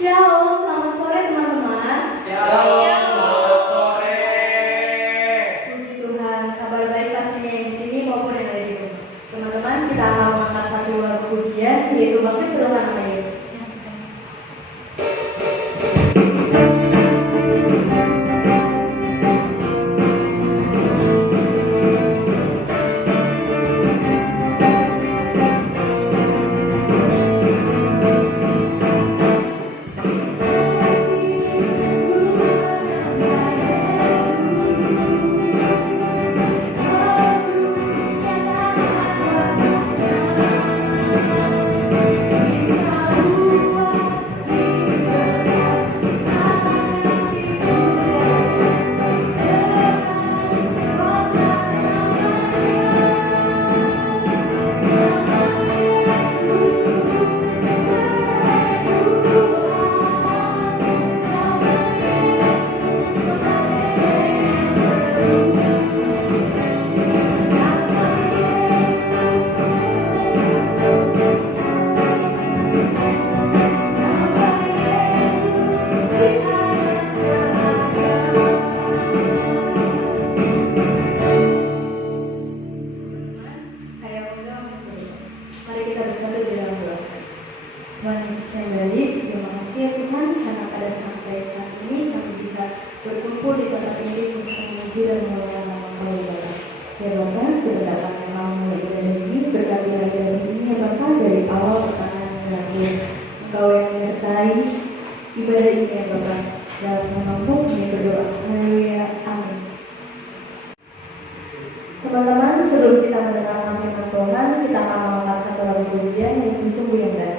Shalom, selamat sore teman-teman. Shalom, selamat sore. Puji Tuhan, kabar baik pastinya yang di sini maupun yang ada di rumah. Teman-teman, kita akan mengangkat satu lagu pujian, yaitu Bangkit Seruan Nama Yesus. Mari kita bersatu di dalam doa. Tuhan Yesus yang baik, terima kasih ya Tuhan karena pada sampai saat ini kami bisa berkumpul di tempat ini untuk memuji dan memuliakan nama Kau Bapa. Ya Bapa, sebenarnya memang mulai ibadah ini berkati ibadah ini ya Bapa dari awal pertengahan dan akhir. Engkau yang menyertai ibadah ini ya Bapa. Dalam nama-Mu kami berdoa. Haleluya. Amin. Teman-teman, sebelum kita mendengarkan firman Tuhan, kita akan mengangkat satu lagu pujian yaitu Sungguh yang Baik.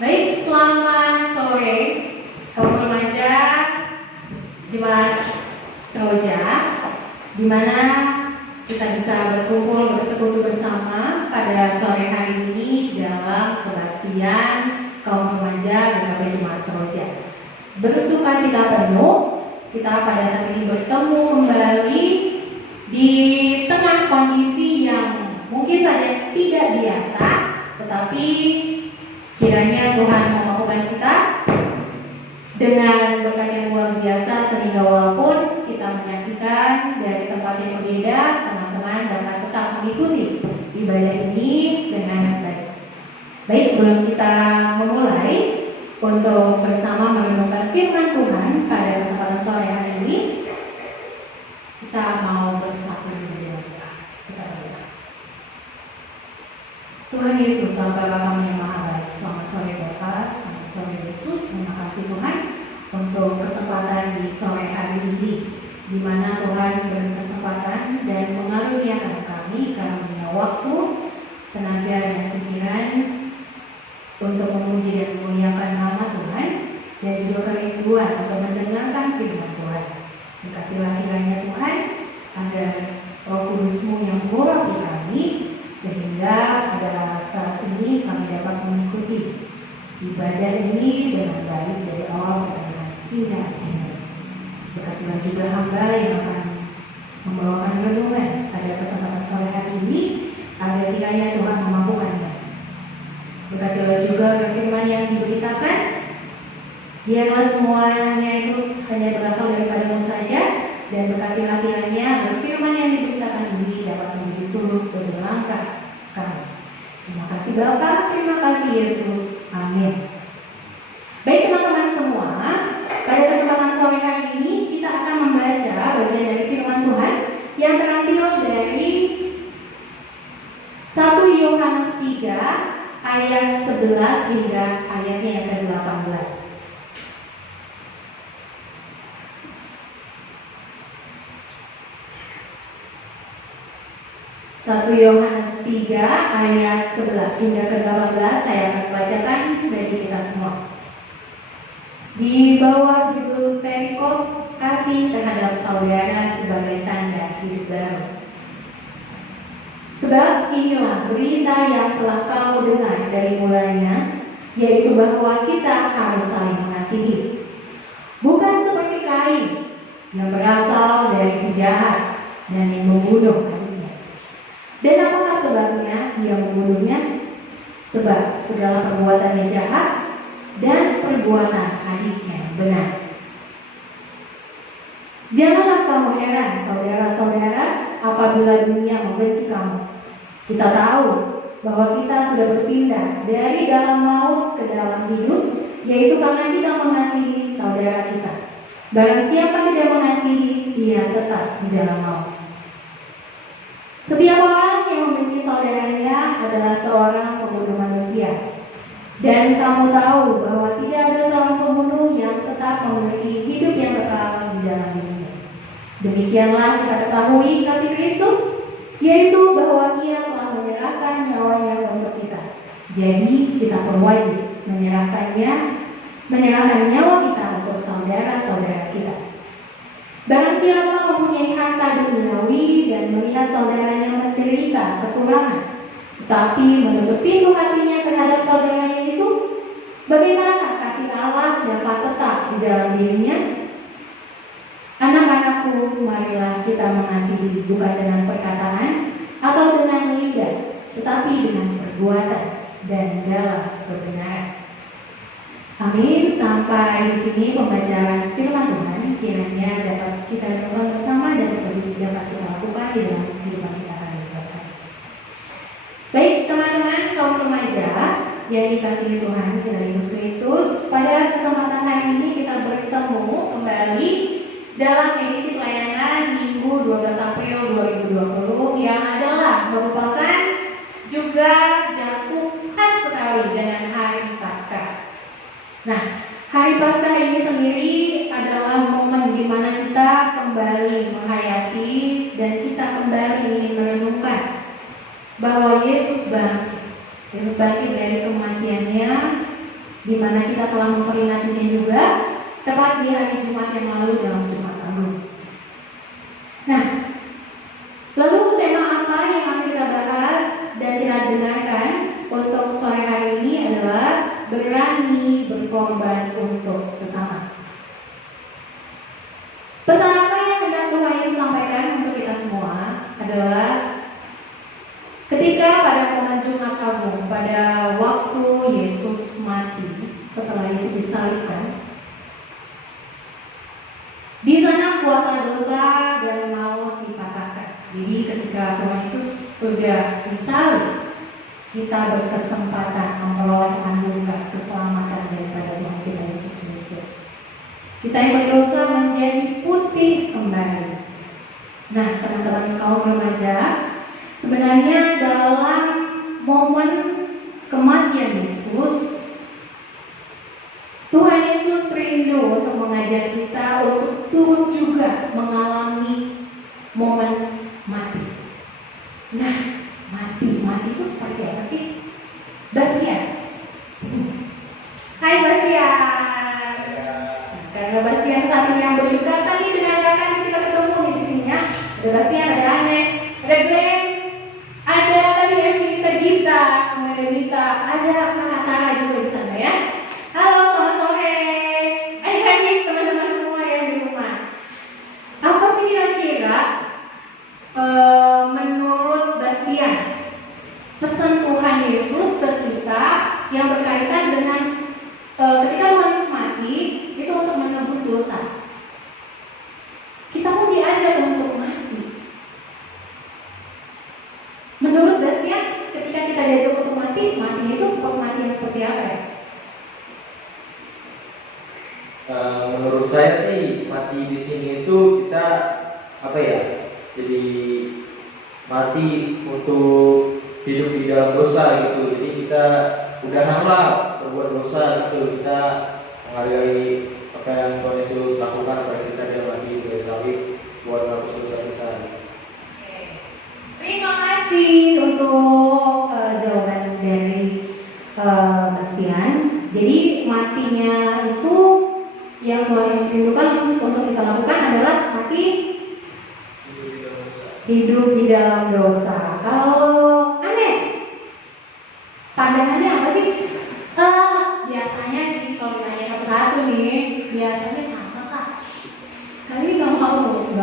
Baik, selamat sore kaum remaja Jemaat Seroja, di mana kita bisa berkumpul bersekutu bersama pada sore hari ini dalam kebaktian kaum remaja GKP Jemaat Seroja. Bersuka cita penuh kita pada saat ini bertemu kembali di tengah kondisi yang mungkin saja tidak biasa, tetapi kiranya Tuhan memampukan kita dengan berkat yang luar biasa sehingga walaupun kita menyaksikan dari tempat yang berbeda, teman-teman dapat tetap mengikuti ibadah ini dengan baik. Baik, sebelum kita memulai untuk bersama merenungkan firman Tuhan pada kesempatan sore hari ini, kita mau bersatu berdoa. Kita berdoa. Tuhan Yesus, Bapa kami yang Maha Baik, selamat sore Bapak, selamat sore Yesus. Terima kasih Tuhan untuk kesempatan di sore hari ini, di mana Tuhan berkesempatan dan mengaruniakan kami karunia waktu, tenaga dan pikiran untuk memuji dan memuliakan nama Tuhan, dan juga kerinduan untuk mendengarkan firman Tuhan. Berkatilah kiranya Tuhan, agar Roh Kudus-Mu yang mengurapi kami, sehingga pada saat ini kami dapat mengikuti ibadah ini dengan baik dari awal sampai hingga akhir. Berkatilah juga hamba yang akan membawakan renungan pada kesempatan sore hari ini, agar kiranya Tuhan memampukannya. Berkatilah juga firman yang diberitakan, biarlah semuanya itu hanya berasal daripada-Mu saja, dan berkatilah kiranya firman yang diberitakan ini dapat menjadi suluh bagi langkah kami. Terima kasih Bapa, terima kasih Yesus, amin. Baik teman-teman semua, pada kesempatan sore hari ini kita akan membaca bagian dari firman Tuhan yang terambil dari 1 Yohanes 3 ayat 11 hingga ayatnya yang ke-18. 1 Yohanes 3 ayat 11 hingga ke-18 saya akan bacakan bagi kita semua. Di bawah judul perikop kasih terhadap saudara sebagai tanda hidup baru. Sebab inilah berita yang telah kamu dengar dari mulanya, yaitu bahwa kita harus saling mengasihi. Bukan seperti Kain yang berasal dari si jahat dan yang membunuh adiknya. Dan apakah sebabnya dia membunuhnya? Sebab segala perbuatannya jahat dan perbuatan adiknya benar. Janganlah kamu heran, saudara-saudara, apabila dunia membenci kamu. Kita tahu bahwa kita sudah berpindah dari dalam maut ke dalam hidup, yaitu karena kita mengasihi saudara kita. Barang siapa tidak mengasihi, dia tetap di dalam maut. Setiap orang yang membenci saudaranya adalah seorang pembunuh manusia. Dan kamu tahu bahwa tidak ada seorang pembunuh yang tetap memiliki hidup yang kekal di dalam dirinya. Demikianlah kita ketahui kasih Kristus, yaitu bahwa Ia telah menyerahkan nyawanya untuk kita. Jadi kita berwajib menyerahkan nyawa kita untuk saudara-saudara kita. Barang siapa mempunyai harta duniawi dan melihat saudaranya menderita kekurangan, tetapi menutup pintu hatinya terhadap saudaranya itu, bagaimana kasih Allah dapat tetap di dalam dirinya? Anak-anakku, marilah kita mengasihi bukan dengan perkataan atau dengan lidah, tetapi dengan perbuatan dan dalam kebenaran. Amin. Sampai di sini pembacaan firman Tuhan, kiranya dapat kita lakukan bersama dan dapat kita lakukan di dalam kehidupan kita hari-hari. Baik teman-teman kaum remaja yang dikasihi Tuhan kita Yesus Kristus, pada kesempatan hari ini kita bertemu kembali dalam edisi pelayanan Minggu 12 April 2020 yang adalah merupakan juga jatuh khas sekali dengan hari Paskah. Nah, hari Paskah ini sendiri adalah momen di mana kita kembali menghayati dan kita kembali ingin merenungkan bahwa Yesus bangkit dari kematiannya, di mana kita telah memperingatinya juga tepat di hari Jumat yang lalu dalam Jumat Agung. Nah, lalu tema apa yang akan kita bahas dan kita dengarkan untuk sore hari ini adalah berani berkorban untuk sesama. Pesan apa yang hendak Tuhan Yesus sampaikan untuk kita semua adalah ketika pada momen Jumat Agung, pada waktu Yesus mati, setelah Yesus disalibkan, di sana kuasa dosa dan maut dipatahkan. Jadi ketika Tuhan Yesus sudah disalib, kita berkesempatan memperoleh anugerah keselamatan daripada Tuhan kita Yesus Kristus. Kita yang berdosa menjadi putih kembali. Nah, teman-teman kaum remaja, sebenarnya dalam momen kematian Yesus, Tuhan Yesus rindu untuk mengajar kita untuk turut juga mengalami momen mati. Nah, mati itu seperti apa sih? Bastian. Hai Bastian. Karena Bastian saat ini yang berduka, tadi dengarkan kita ketemu di sini ya. Ada Bastian, ada Anes, ada Glenn, ada tadi MC kita Gita, ada Rita, ada Kak Tara juga di sana ya. Halo, selamat sore. Ayo teman-teman semua yang di rumah. Apa sih kira-kira menurut Bastian pesan Tuhan Yesus ke kita yang berkaitan dengan ketika Tuhan Yesus mati itu untuk menebus dosa? Kita pun diajak untuk mati. Menurut Bastian, ketika kita diajak untuk mati, matinya itu seperti apa ya? Menurut saya sih mati di sini itu kita apa ya? Jadi mati untuk hidup di dalam dosa gitu. Jadi kita udahanlah berbuat dosa gitu. Kita menghargai apa yang Tuhan Yesus lakukan pada kita dalam mati dari salib buat menghapus dosa kita. Terima kasih untuk jawaban dari Bastian. Jadi matinya itu yang Tuhan Yesus rindukan untuk kita lakukan adalah mati hidup di dalam dosa. Kalau Anes, pandangannya apa sih? Biasanya sih kalau ditanya satu-satu nih, biasanya sama Kak. Kali ini nggak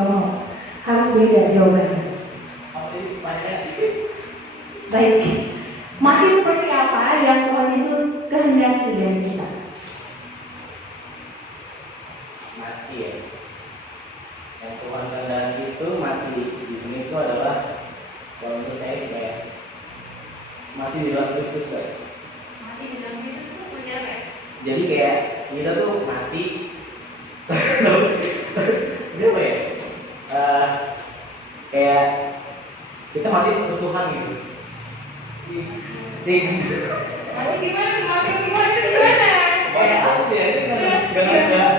mau, harus beda jawabannya. Baik, mati seperti apa yang Tuhan Yesus kehendaki dari kita? Mati ya. Yang Tuhan kehendaki itu mati di sini itu adalah kalau menurut saya kayak mati di dalam Kristus guys. Mati di dalam Kristus itu seperti apa? Jadi kayak kita tuh mati. Ini apa ya? Kayak kita mati untuk Tuhan gitu. Lalu gimana? Mati gimana? Kayak apa sih ya? Itu enggak.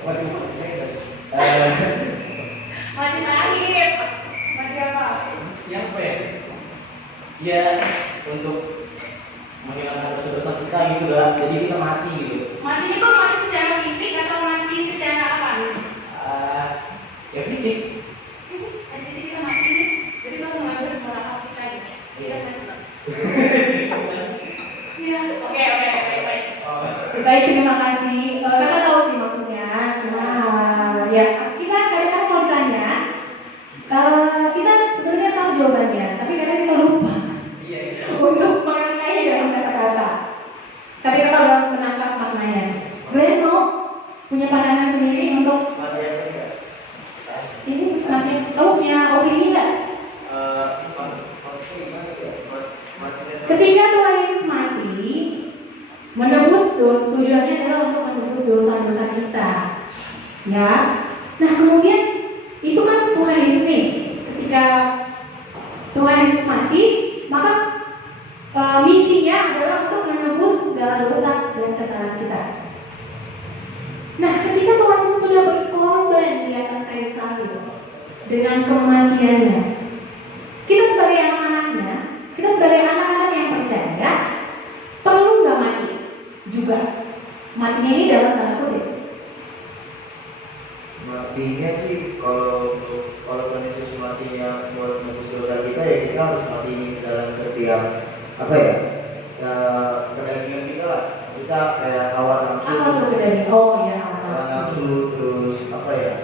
Waduh, mati saya guys. Mati terakhir. Mati apa? Yang apa ya? Ya untuk menghilangkan dosa-dosa kita gitu lah. Jadi kita mati gitu. Mati itu mati secara fisik atau mati secara apa? Ya fisik. Jadi kita mati. Jadi kita mengambil semua nafas kita. Iya. Iya. Oke. Baik. Baik, terima kasih. Kakak tahu sih maksudnya. Cuma ya kita kadang-kadang mau ditanya, kita sebenarnya tahu jawabannya, tapi kadang kita lupa. Iya. Untuk mengenai dalam kata-kata. Tapi kita udah menangkap maknanya. Kalian mau punya pandangan sendiri untuk Mati apa enggak? ini nanti punya opini nggak? Ketika Tuhan Yesus mati, menebus dosa, tujuannya adalah untuk menebus dosa-dosa kita. Ya. Nah, kemudian itu kan Tuhan Yesus nih. Ketika Tuhan Yesus mati, maka misinya adalah untuk menebus segala dosa dan kesalahan kita. Nah, ketika Tuhan Yesus sudah berkorban di atas kayu salib dengan kematiannya, kita sebagai anak-anaknya, kita sebagai anak-anak yang percaya, perlu nggak mati juga? Matinya ini dalam tanda kutip. Matinya sih kalau Tuhan Yesus matinya buat menebus dosa kita, ya kita harus mati dalam setiap apa ya, kedagingan kita lah. Kita kayak hawa nafsu. Apa tuh kedagingan? Oh ya, Hawa nafsu terus apa ya?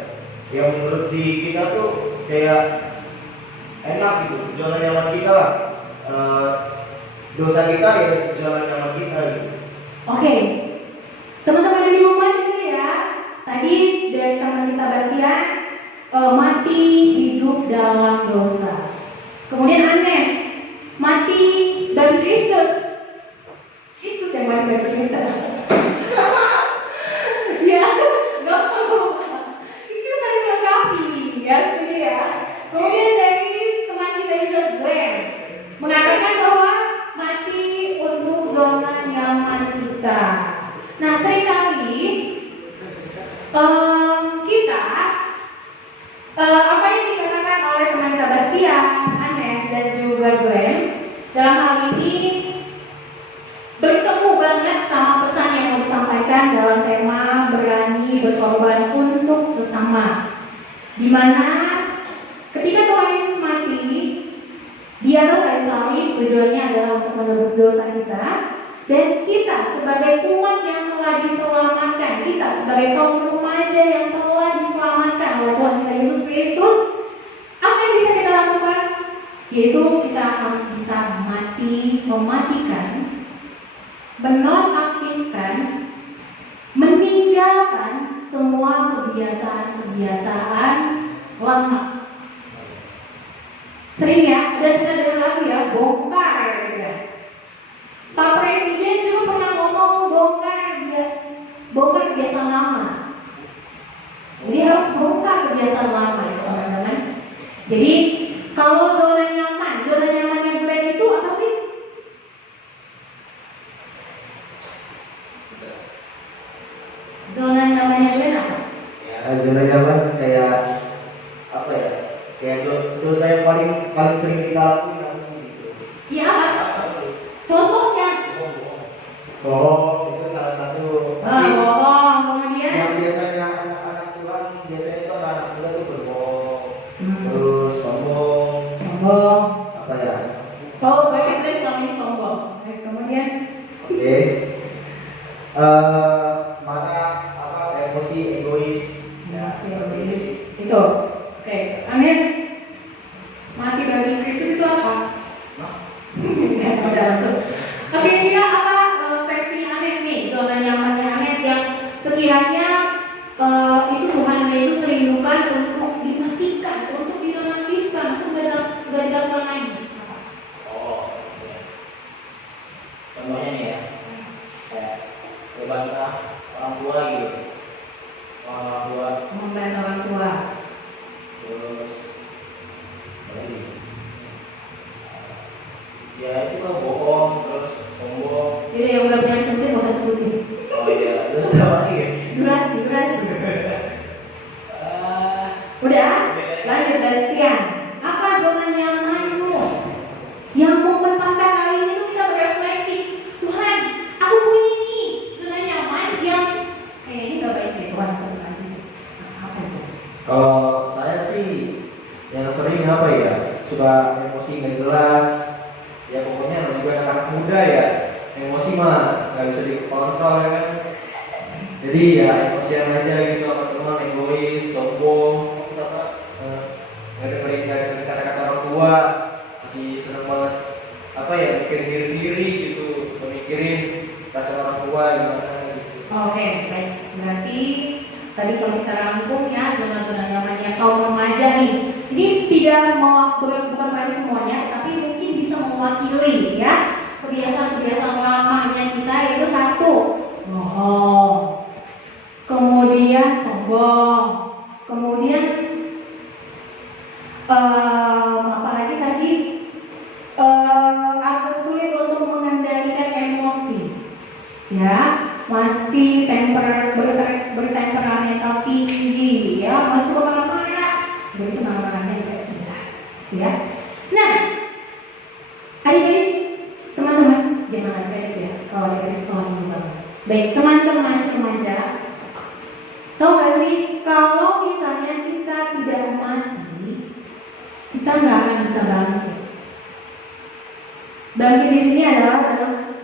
Yang menurut di kita tuh kayak enak gitu, zona nyaman kita lah. Dosa kita ya zona nyaman kita gitu. Oke, teman-teman di rumah ini ya. Tadi dari teman kita Bastian mati hidup dalam dosa. Kemudian Anes mati bagi Kristus. Kristus yang mati bagi kita. Ya, nggak perlu. Itu saling melengkapi, ya, setuju ya. Kemudian dari teman kita juga Glenn mengatakan bahwa mati untuk zona nyaman kita. Nah, seringkali kita apa yang dikatakan oleh teman Sebastian, Anes dan juga Glenn dalam hal ini bertemu banget sama pesan yang mau disampaikan dalam tema berani berkorban untuk sesama, di mana ketika Tuhan Yesus mati di atas kayu salib, tujuannya adalah untuk menebus dosa kita, dan kita sebagai umat yang telah diselamatkan, kita sebagai kaum remaja yang telah diselamatkan oleh Tuhan kita Yesus Kristus, apa yang bisa kita lakukan? Yaitu kita harus bisa mematikan, menonaktifkan, meninggalkan semua kebiasaan lama. Sering ya, dan pernah dengar lagu ya, bongkar ya. Pak Presiden juga pernah ngomong bongkar kebiasaan lama. Jadi harus bongkar kebiasaan lama ya teman-teman. Jadi kalau zona nyamannya Glenn itu apa sih? Zona nyamannya Glenn apa? Zona nyaman kayak apa ya? Kayak dosa yang paling sering kita lakuin apa sih gitu? Iya apa? Contohnya? Bohong itu salah satu. Bohong, kemudian? Yang biasanya anak-anak Tuhan biasanya itu anak muda tuh berbohong, terus sombong. Apa ya? Oh, baik kita selama ini sombong. Kemudian? Oke. Mana apa emosi egois? Ya, Egois. Itu. Oke, Anes mati bagi Kristus itu apa? Udah langsung. Oke, kira apa versi Anes nih, zona nyamannya Anes yang sekiranya itu Tuhan Yesus rindukan untuk dimatikan, untuk dinonaktifkan, untuk nggak dilakukan lagi. Oh, ya. Contohnya nih ya, kayak membantah orang tua gitu, Membantu orang tua. terus lagi, ya itu kan bohong, terus sombong. Jadi yang udah pernah sebutin nggak usah sebutin. Oh iya, terus apa lagi? Durasi. Udah, lanjut dari Stian. Apa zona nyamanmu? Yang momen pasca kali ini tuh kita berefleksi, Tuhan, aku punya ini zona nyaman yang ini gak baik deh Tuhan untuk lagi. Apa itu? Kalau saya sih yang sering apa ya, suka emosi nggak jelas. Ya pokoknya namanya juga anak muda ya, emosi mah nggak bisa dikontrol ya kan. Jadi ya emosian aja gitu sama teman, egois, sombong, nggak dengerin kata-kata orang tua, masih seneng banget apa ya mikirin diri sendiri gitu, memikirin perasaan orang tua gimana gitu. Oke, baik. Berarti tadi kalau kita rangkum ya zona-zona nyamannya kaum remaja nih. Ini tidak bukan berarti semuanya, tapi mungkin bisa mewakili ya kebiasaan-kebiasaan lamanya kita. Itu satu, bohong. Kemudian sombong. Kemudian apa lagi tadi? Agak sulit untuk mengendalikan emosi. Ya, masih bertemperamental tinggi, ya, masuk ke marah-marah, itu marah-marahnya tidak jelas, ya. Nah, adik-adik, teman-teman, jangan adik-adik ya, kalau adik-adik sekolah juga. Baik, teman-teman remaja, tahu gak sih, kalau misalnya kita tidak mati, kita nggak akan bisa bangkit. Bangkit di sini adalah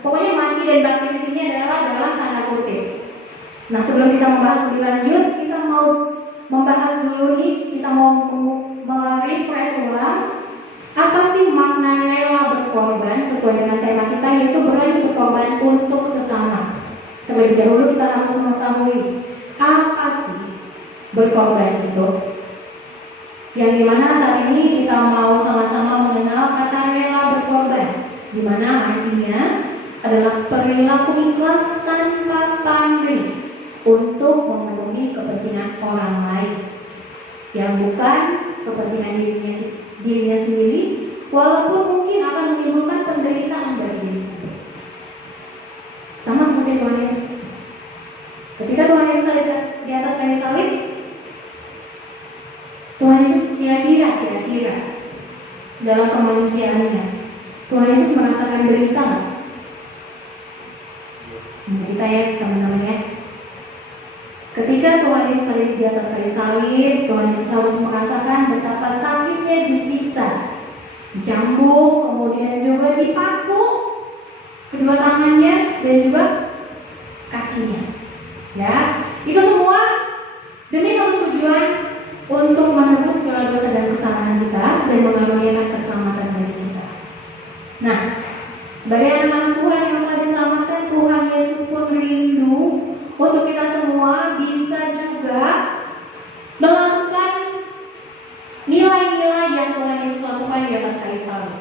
pokoknya mati dan bangkit di sini adalah dalam tanda kutip. Nah, sebelum kita membahas lebih lanjut, kita mau membahas dulu nih, kita mau refresh ulang apa sih makna rela berkorban sesuai dengan tema kita, yaitu berani berkorban untuk sesama. Terlebih dahulu kita harus mengetahui apa sih berkorban itu. yang dimana saat ini kita mau sama-sama mengenal kata rela berkorban, dimana artinya adalah perilaku ikhlas tanpa pamrih untuk memenuhi kepentingan orang lain yang bukan kepentingan dirinya sendiri, walaupun mungkin akan menimbulkan penderitaan bagi diri sendiri. Sama seperti Tuhan Yesus. Ketika Tuhan Yesus ada di atas kayu salib, Tuhan Yesus kira-kira dalam kemanusiaannya, Tuhan Yesus merasakan derita nggak? Menderita ya teman-teman ya. Ketika Tuhan Yesus ada di atas kayu salib, Tuhan Yesus harus merasakan betapa sakitnya disiksa, dicambuk, kemudian juga dipaku kedua tangannya dan juga kakinya. Ya, itu semua demi satu tujuan, untuk menebus segala dosa dan kesalahan kita dan mengaruniakan keselamatan bagi kita. Nah, sebagai anak-anak Tuhan yang telah diselamatkan, Tuhan Yesus pun rindu untuk kita semua bisa juga melakukan nilai-nilai yang Tuhan Yesus lakukan di atas kayu salib,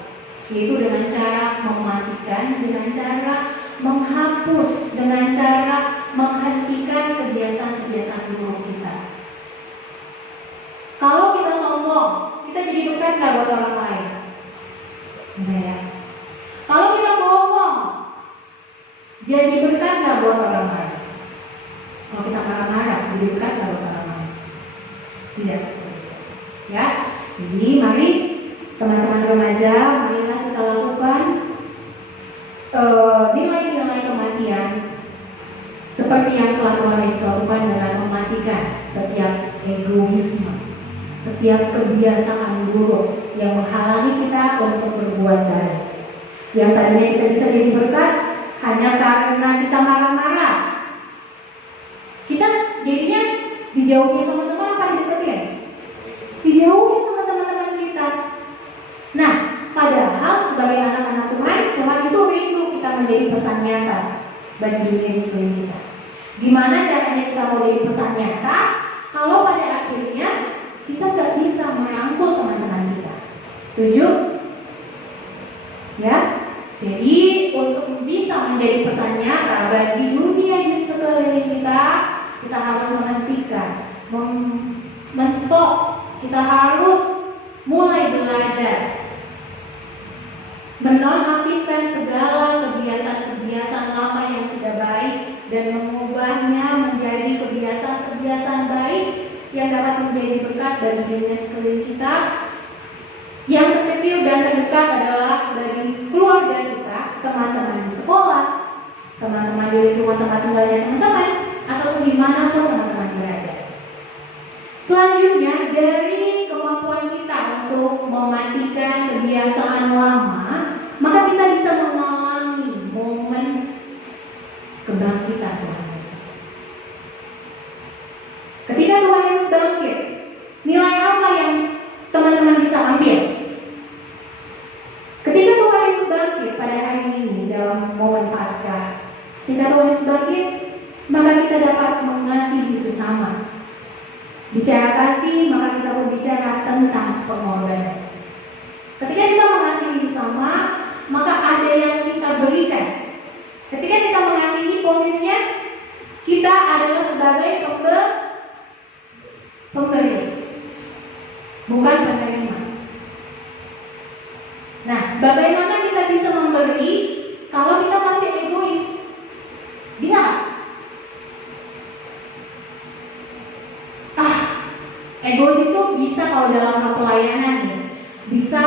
yaitu dengan cara mematikan, dengan cara menghapus, dengan cara menghentikan kebiasaan-kebiasaan buruk kita. Kalau kita sombong, kita jadi berkat gak buat orang lain? Enggak ya. Kalau kita bohong, jadi berkat gak buat orang lain? Kalau kita marah-marah, jadi berkat gak buat orang lain? Tidak seperti itu. Ya. Jadi mari teman-teman remaja, marilah kita lakukan nilai-nilai kematian seperti yang telah Tuhan Yesus lakukan dengan mematikan setiap egoisme, setiap kebiasaan buruk yang menghalangi kita untuk berbuat baik. Yang tadinya kita bisa jadi berkat hanya karena kita marah-marah, kita jadinya dijauhi teman-teman apa dideketin? Dijauhi sama teman-teman kita. Nah, padahal sebagai anak-anak Tuhan, Tuhan itu rindu kita menjadi pesan nyata bagi dunia di sekeliling kita. Gimana caranya kita mau jadi pesan nyata kalau pada akhirnya kita gak bisa merangkul teman-teman kita? Setuju? Ya? Jadi untuk bisa menjadi pesan nyata bagi dunia di sekeliling kita, kita harus menghentikan, men-stop. Kita harus mulai belajar menonaktifkan segala kebiasaan-kebiasaan lama yang tidak baik dan mengubahnya menjadi kebiasaan-kebiasaan baik yang dapat menjadi berkat bagi dunia sekeliling kita. Yang terkecil dan terdekat adalah bagi keluarga kita, teman-teman di sekolah, teman-teman di lingkungan tempat tinggalnya teman-teman, ataupun dimanapun teman-teman berada. Selanjutnya, dari kemampuan kita untuk mematikan kebiasaan lama, maka kita bisa mengalami momen kebangkitan Tuhan Yesus. Ketika Tuhan Yesus bangkit, nilai apa yang teman-teman bisa ambil? Ketika Tuhan Yesus bangkit pada hari ini dalam momen Paskah, ketika Tuhan Yesus bangkit, maka kita dapat mengasihi sesama. Bicara kasih, maka kita berbicara tentang pengorbanan. Ketika kita mengasihi sesama, maka ada yang kita berikan. Ketika kita mengasihi, posisinya kita adalah sebagai pemberi, bukan penerima. Nah, bagaimana kita bisa memberi kalau kita masih egois? Bisa? Egois itu bisa kalau dalam hal pelayanan nih. Bisa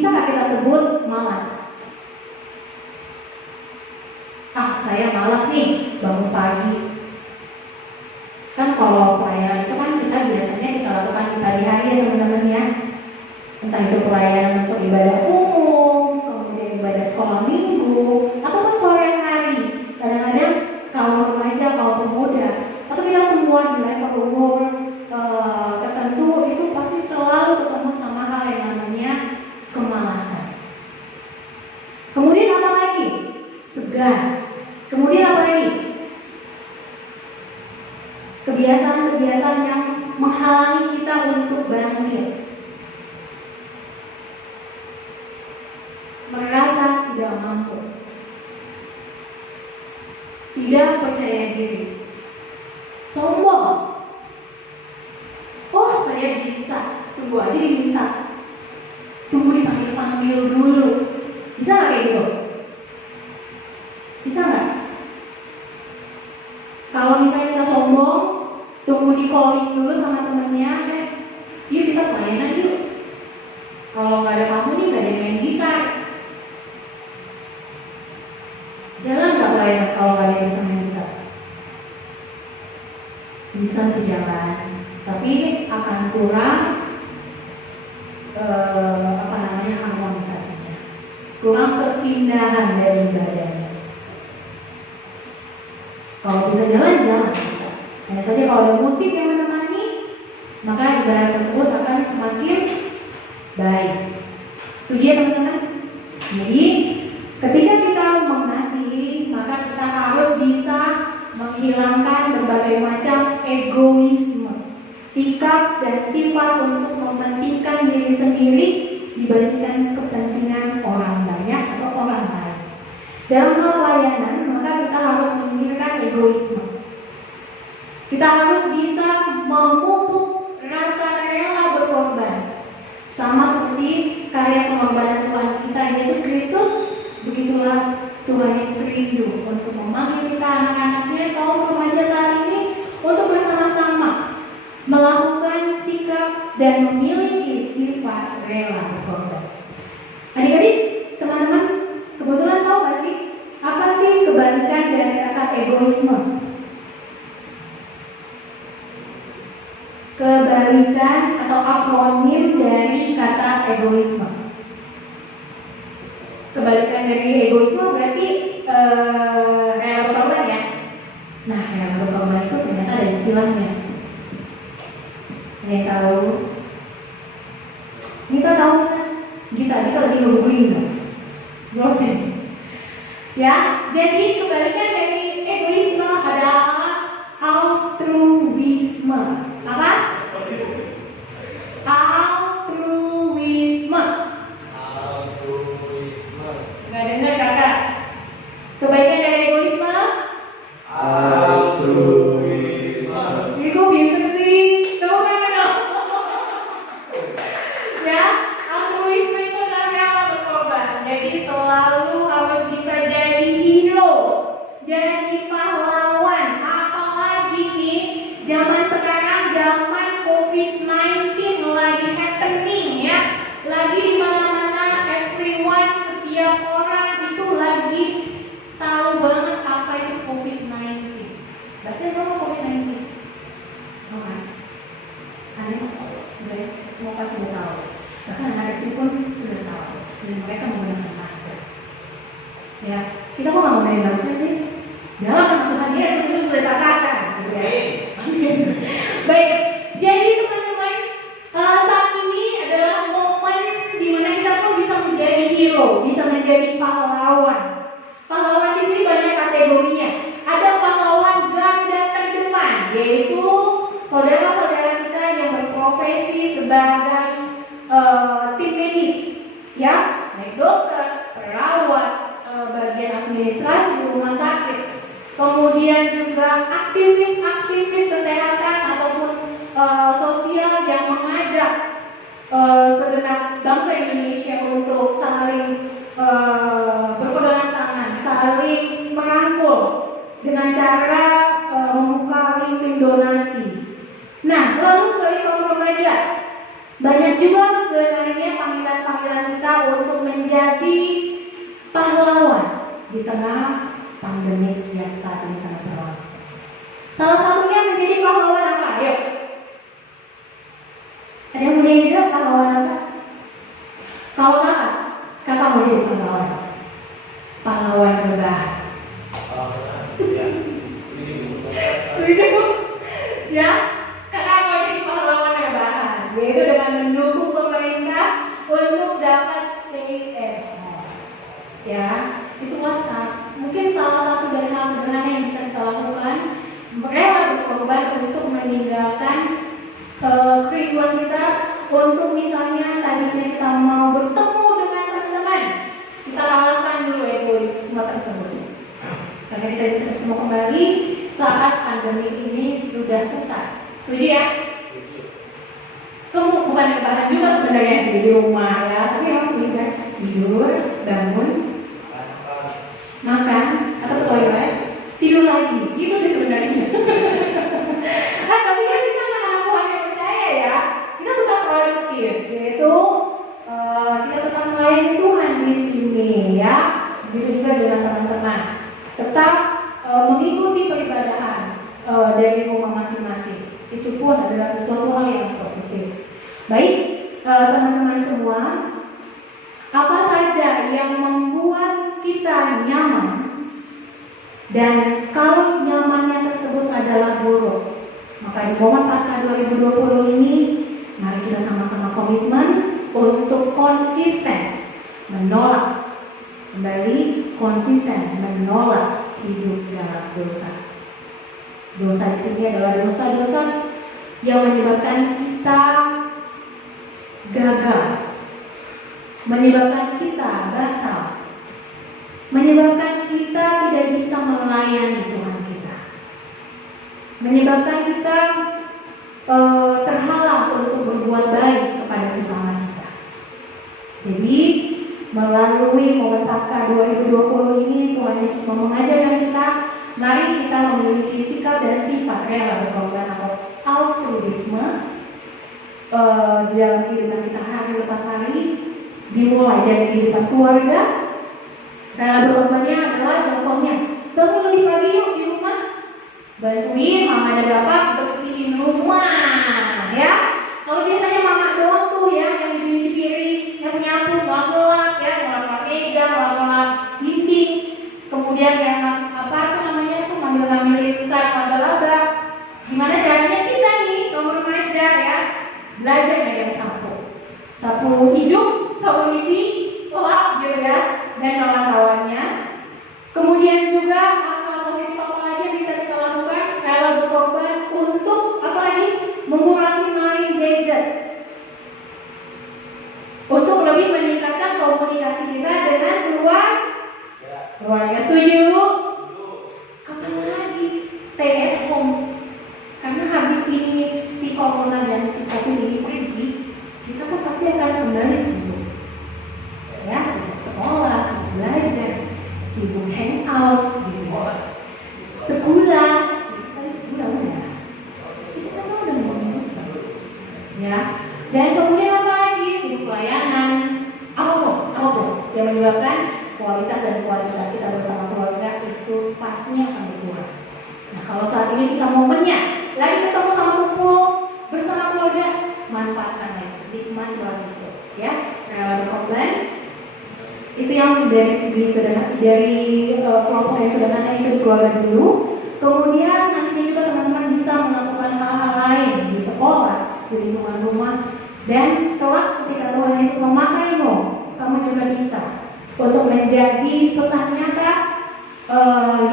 nggak kita sebut malas? Saya malas nih bangun pagi. Kan kalau pelayanan itu kan kita biasanya kita lakukan di pagi hari ya teman-teman ya. Entah itu pelayanan untuk ibadah umum, kemudian ibadah sekolah minggu, ataupun sore hari. Kadang-kadang kaum remaja, kaum pemuda, atau kita semua di level umur tertentu itu pasti selalu ketemu sama hal yang namanya kemalasan. Kemudian apa lagi? Segan. Kemudian apa lagi? Kebiasaan-kebiasaan yang menghalangi kita untuk bangkit, merasa tidak mampu, tidak percaya diri, sombong. Oh, saya bisa, tunggu aja diminta, tunggu dipanggil-panggil dulu. Bisa nggak kayak gitu? Bisa nggak? Kalau misalnya kita sombong, tunggu di calling dulu sama temennya, yuk kita pelayanan yuk. Kalau nggak ada kamu nih, nggak ada yang main gitar. Jalan nggak pelayanan kalau nggak ada yang bisa main gitar? Bisa sih jalan, tapi akan kurang harmonisasinya, kurang kepindahan dari ibadahnya. Kalau bisa jalan, jalan bisa. Hanya saja kalau ada musik yang menemani, maka ibadah tersebut akan semakin baik. Setuju ya teman-teman? Jadi ketika kita mengasihi, maka kita harus bisa menghilangkan berbagai macam egoisme, sikap dan sifat untuk mementingkan diri sendiri dibandingkan kepentingan orang banyak atau orang lain. Dalam hal pelayanan, maka kita harus menyingkirkan egoisme. Kita harus bisa memupuk rasa rela berkorban. Sama seperti karya pengorbanan Tuhan kita Yesus Kristus, begitulah Tuhan Yesus rindu untuk memanggil kita anak-anaknya kaum remaja saat ini untuk bersama-sama melakukan sikap dan memiliki sifat rela berkorban. Adik-adik, teman-teman, kebetulan tahu gak sih apa sih kebalikan dari kata egoisme? Kebalikan atau akronim dari kata egoisme. Kebalikan dari egoisme berarti rela berkorban ya. Nah, rela berkorban itu ternyata ada istilahnya. Ada yang tahu? Kita tahu kan? Kita lagi nge-googling kan? Browsing. Ya, jadi kebalikan dari egoisme adalah altruisme. Apa? Altruisme. Nggak dengar kakak? Kebalikan dari egoisme? Altruisme. Ini kok pinter sih? Tahu kan? Ya, altruisme itu adalah rela berkorban. Jadi selalu harus bisa jadi hero, jadi pahlawan. Apalagi nih zaman sekarang, zaman COVID-19 lagi happening ya, lagi di mana-mana, everyone, setiap orang itu lagi tahu banget apa itu COVID-19. Bahasa apa COVID-19? Oh kan? Anies, semua pasti sudah tahu. Bahkan anak kecil pun sudah tahu. Dan mereka menggunakan masker. Ya, kita kok nggak menggunakan masker sih? Dalam nama Tuhan Yesus itu sudah dikatakan, gitu ya. Baik, jadi teman-teman, saat ini adalah momen di mana kita pun bisa menjadi hero, bisa menjadi pahlawan. Pahlawan di sini banyak kategorinya. Ada pahlawan garda terdepan, yaitu saudara-saudara kita yang berprofesi sebagai tim medis, ya, baik dokter, perawat, bagian administrasi di rumah sakit, kemudian juga aktivis kesehatan ataupun sosial yang mengajak segenap bangsa Indonesia untuk saling berpegangan tangan, saling merangkul dengan cara membuka link donasi. Nah, lalu sebagai kaum remaja, banyak juga sebenarnya panggilan-panggilan kita untuk menjadi pahlawan di tengah pandemi yang saat ini tengah berlangsung. Salah satunya menjadi pahlawan apa? Ayo. Ada yang punya ide pahlawan apa? Kalau kakak mau jadi pahlawan? Pahlawan rebahan. Setuju? Ya, kakak mau jadi pahlawan rebahan, yaitu dengan mendukung pemerintah untuk dapat stay at home. Ya, itulah mungkin salah satu dari hal sebenarnya yang bisa kita lakukan, rela berkorban untuk meninggalkan kerinduan kita untuk misalnya tadinya kita mau bertemu dengan teman-teman, kita kalahkan dulu egoisme tersebut. Karena kita bisa bertemu kembali saat pandemi ini sudah usai. Setuju ya? Kamu bukan rebahan juga sebenarnya sih di rumah ya, tapi emang sudah tidur, bangun, makan, atau ke toilet, tidur lagi. Gitu sih sebenarnya. Tapi kan kita anak-anak Tuhan yang percaya ya, kita tetap produktif, yaitu kita tetap melayani Tuhan di sini ya. Begitu juga dengan teman-teman, tetap mengikuti peribadahan dari rumah masing-masing. Itu pun adalah sesuatu hal yang positif. Baik, teman-teman semua, apa saja yang membuat kita nyaman, dan kalau nyamannya tersebut adalah buruk, maka di momen Paskah 2020 ini, mari kita sama-sama komitmen untuk konsisten menolak, kembali konsisten menolak hidup dalam dosa. Dosa di sini adalah dosa-dosa yang menyebabkan kita gagal, menyebabkan kita batal, menyebabkan kita tidak bisa melayani Tuhan kita, menyebabkan kita terhalang untuk berbuat baik kepada sesama kita. Jadi melalui momen Paskah 2020 ini, Tuhan Yesus mau mengajarkan kita, mari kita memiliki sikap dan sifat rela berkorban atau altruisme di dalam kehidupan kita hari lepas hari, dimulai dari kehidupan keluarga. Rela berkorbannya adalah contohnya, bangun lebih pagi yuk di rumah, bantuin mama dan bapak bersihin rumah ya. Kalau biasanya mama doang tuh ya yang mencuci piring, yang menyapu, ngelap-ngelap ya, ngelap meja, ngelap dinding, kemudian yang apa tuh namanya tuh ngambil-ngambilin sayap laba-laba. Gimana caranya kita nih kaum remaja ya belajar megang sapu hijau, sapu lidi, lap gitu ya, dan kawan-kawannya. Kemudian juga hal positif apa lagi yang bisa kita lakukan? Rela berkorban untuk apa lagi? Mengurangi main gadget, untuk lebih meningkatkan komunikasi kita dengan keluarga. Setuju? Kapan lagi stay at home? Karena habis ini si corona dan si COVID ini pergi, kita kan pasti akan kembali sibuk. Ya, sibuk sekolah, sibuk belajar, sibuk hangout, gitu. Sebulan, sebulan udah. Kita kan udah ya. Dan kemudian apa lagi? Sibuk pelayanan. Apapun yang menyebabkan kualitas dan kualitas kita bersama keluarga itu pastinya akan berkurang. Nah, kalau saat ini kita momennya lagi ketemu sama kumpul bersama keluarga, manfaatkan lagi, nikmatilah itu, ya. Rela berkorban itu yang dari segi dari kelompok yang sederhana itu di keluarga dulu. Kemudian nantinya juga teman-teman bisa melakukan hal-hal lain di sekolah, di lingkungan rumah, dan kelak ketika Tuhan Yesus memakaimu, kamu juga bisa untuk menjadi pesan nyata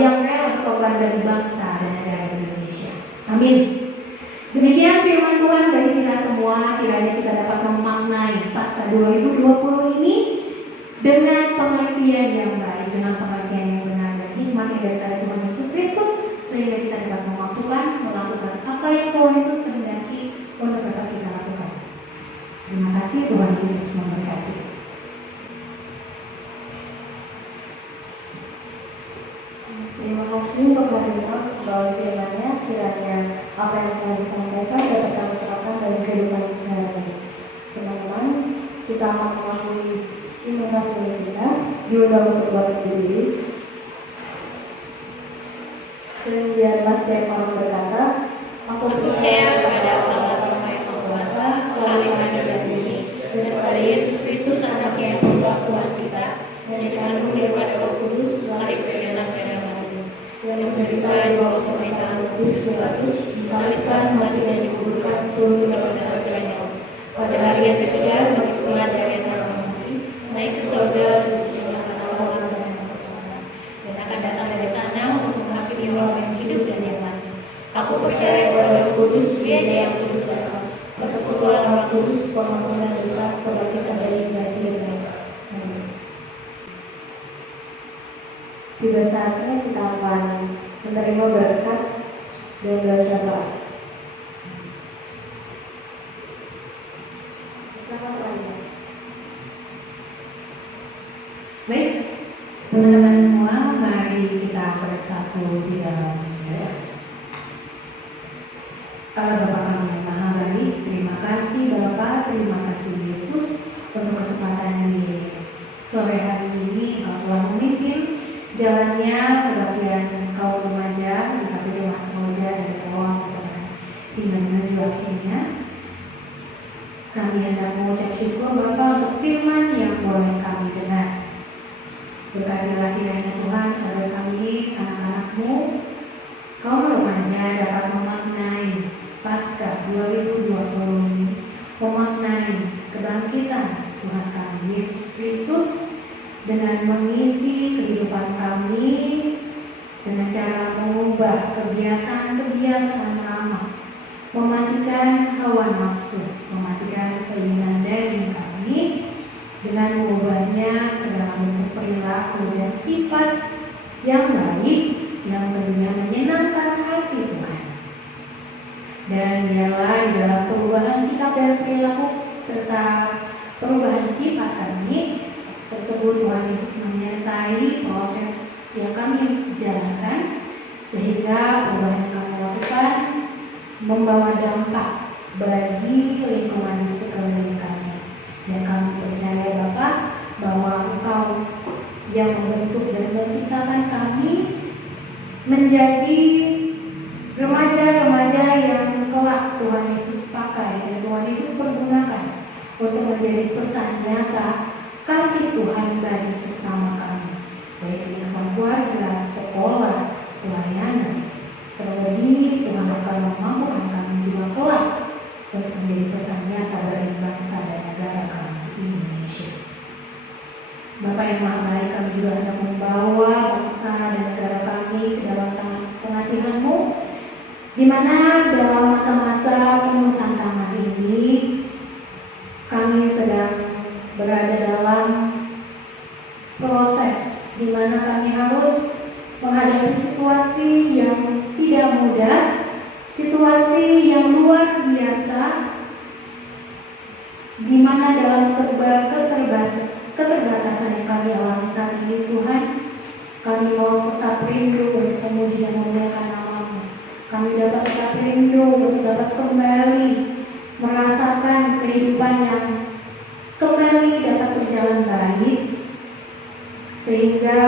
yang rela berkorban bagi bangsa dan negara Indonesia. Amin. Demikian firman Tuhan bagi kita semua. Kiranya kita dapat memaknai Paskah 2020 ini dengan pengertian yang baik, dengan pengertian yang benar dan hikmat dari Tuhan Yesus Kristus, sehingga kita dapat melakukan apa yang Tuhan Yesus kehendaki untuk dapat kita lakukan. Terima kasih, Tuhan Yesus memberkati. Terima kasih untuk hari ini bahwa firman-Nya, kiranya apa yang telah disampaikan dapat kami terapkan dalam kehidupan sehari-hari. Teman-teman, kita akan mengakui iman rasul kita, diundang untuk bangkit berdiri. Dan biarlah setiap orang berkata, aku percaya kepada Allah yang Maha Kuasa, Tuhan dan bumi, dan kepada Yesus Kristus Anaknya yang Tuhan Tuhan kita, dan dikandung daripada Roh Kudus, lahir dari anak merah mati, yang menderita di bawah pemerintahan Kudus Pilatus, disalibkan, mati dan dikuburkan, turun ke neraka. Pada hari yang ketiga, bangkit pula dari antara mati, naik ke surga di sebelah kanan Allah dan Maha Kuasa, dan akan datang dari sana untuk menghakimi orang yang hidup dan yang mati. Aku percaya kepada Roh Kudus, Gereja yang kudus dan menghapus pengampunan dosa kepada kita dari pribadi dan mereka. Juga saatnya kita akan menerima berkat dan doa syafaat. Silakan Pak Ida. Baik, teman-teman semua, mari kita bersatu di dalam doa. Allah Bapa kami yang Maha Baik, terima kasih Bapa, terima kasih Yesus untuk kesempatan di sore hari ini. Engkau telah memimpin jalannya kebaktian kaum remaja di KPJ Mahasiswa dan Kawan Tuhan hingga menuju akhirnya. Kami hendak mengucap syukur Bapa untuk firman yang boleh kami dengar. Berkatilah kiranya Tuhan agar kami anak-anak-Mu, kaum remaja dapat memaknai Paskah 2020 ini, memaknai kebangkitan Tuhan kami Yesus Kristus dengan mengisi kehidupan kami dengan cara mengubah kebiasaan-kebiasaan lama, mematikan hawa nafsu, mematikan keinginan daging kami dengan mengubahnya ke dalam bentuk perilaku dan sifat yang baik yang tentunya menyenangkan hati Tuhan. Dan biarlah di dalam perubahan sikap dan perilaku serta perubahan sifat kami tersebut Tuhan Yesus menyertai proses yang kami jalankan sehingga perubahan yang kami lakukan membawa dampak bagi lingkungan di sekeliling kami. Dan kami percaya Bapa bahwa Engkau yang membentuk dan menciptakan kami menjadi remaja-remaja yang kelak Tuhan Yesus pakai dan Tuhan Yesus pergunakan untuk menjadi pesan nyata kasih Tuhan bagi sesama kami, baik di lingkungan keluarga, sekolah, pelayanan. Terlebih Tuhan akan memampukan kami juga kelak untuk menjadi pesan nyata bagi bangsa dan negara kami Indonesia. Bapak yang Maha Baik, kami juga hendak membawa bangsa dan negara kami ke dalam tangan pengasihan-Mu, di mana dalam masa-masa penuh tantangan ini kami sedang berada dalam proses di mana kami harus menghadapi situasi yang tidak mudah, situasi yang luar biasa, di mana dalam serba keterbatasan yang kami alami saat ini Tuhan, kami mau tetap rindu untuk memuji dan memuliakan nama-Mu. Kami dapat tetap rindu untuk dapat kembali merasakan kehidupan yang kembali dapat berjalan baik, sehingga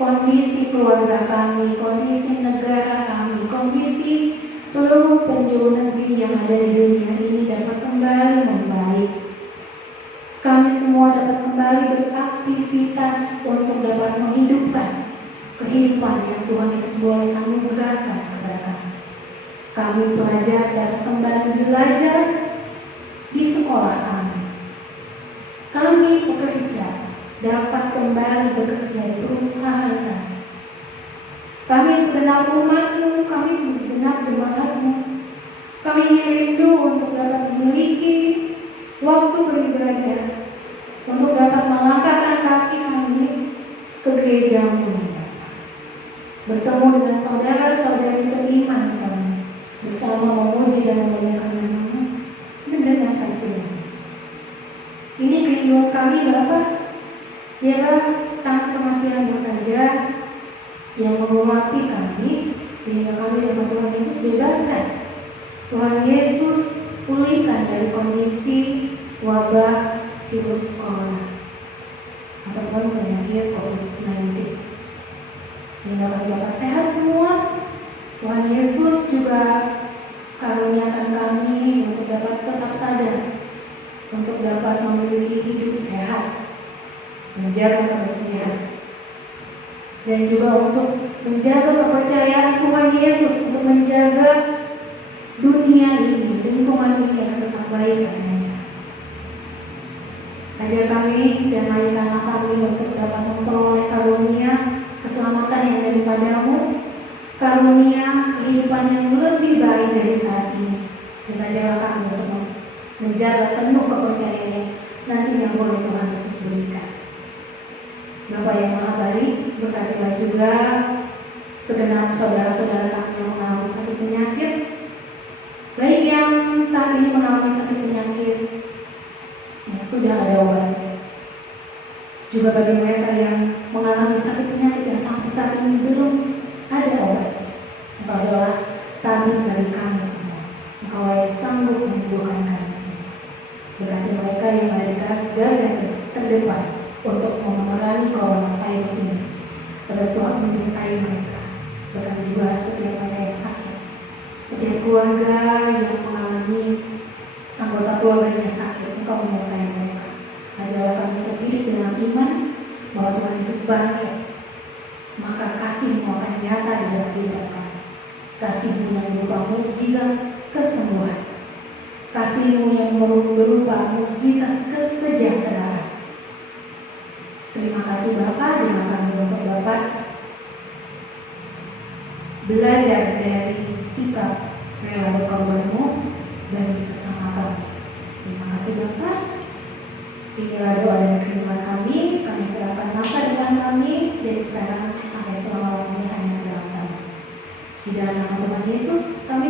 kondisi keluarga kami, kondisi negara kami, kondisi seluruh penjuru negeri yang ada di dunia ini dapat kembali membaik. Kami semua dapat kembali beraktivitas untuk dapat menghidupkan kehidupan yang Tuhan Yesus boleh anugerahkan kepada kami. Kami pelajar dapat kembali belajar di sekolah kami. Kami pekerja dapat kembali bekerja di perusahaan kami. Kami segenap umat-Mu, kami segenap jemaat-Mu, kami rindu untuk dapat memiliki waktu beribadah, untuk dapat melangkahkan kaki kami ke gereja-Mu, bertemu dengan saudara-saudari seiman kami, bersama memuji dan memuliakan nama-Mu, mendengarkan firman. Ini kerinduan kami Bapa. Biarlah tangan pengasihan-Mu saja yang mengurapi kami, sehingga kami dapat Tuhan Yesus bebaskan. Tuhan Yesus pulihkan dari kondisi wabah virus corona ataupun penyakit COVID-19, sehingga kami dapat sehat semua. Tuhan Yesus juga karuniakan kami untuk dapat tetap sadar, untuk dapat memiliki hidup sehat, menjaga kebersihan, dan juga untuk menjaga kepercayaan Tuhan Yesus, untuk menjaga dunia ini, lingkungan ini yang tetap baik adanya. Ajar kami dan ajarkanlah kami untuk dapat memperoleh karunia keselamatan yang daripada-Mu, karunia kehidupan yang lebih baik dari saat ini, dan ajarlah kami untuk menjaga penuh kepercayaan yang nantinya boleh Tuhan Yesus berikan. Bapa yang Maha Baik, berkatilah juga segenap saudara-saudara kami yang mengalami sakit penyakit, baik yang saat ini mengalami sakit penyakit yang sudah ada obatnya, juga bagi mereka yang mengalami sakit penyakit yang sampai saat ini belum ada obatnya. Engkau adalah tabib bagi kami semua. Engkau yang sanggup menyembuhkan kami semua. Berkati mereka yang ada di garda terdepan untuk memerangi coronavirus ini. Agar Tuhan menyertai mereka. Berkati juga setiap mereka yang sakit, setiap keluarga yang mengalami anggota keluarganya sakit. Engkau menyertai mereka. Ajarlah kami untuk hidup dengan iman bahwa Tuhan Yesus bangkit, maka kasih-Mu akan nyata di dalam hidup kami. Kasih-Mu yang berupa mukjizat kesembuhan, kasih-Mu yang berupa mukjizat kesejahteraan. Terima kasih Bapa, terima kami untuk Bapak belajar dari sikap rela berkorban-Mu bagi sesama kami. Terima kasih Bapak. Inilah doa dan firman kami serahkan masa depan kami dari sekarang sampai selama-lamanya hanya dalam kami. Di dalam nama Tuhan Yesus kami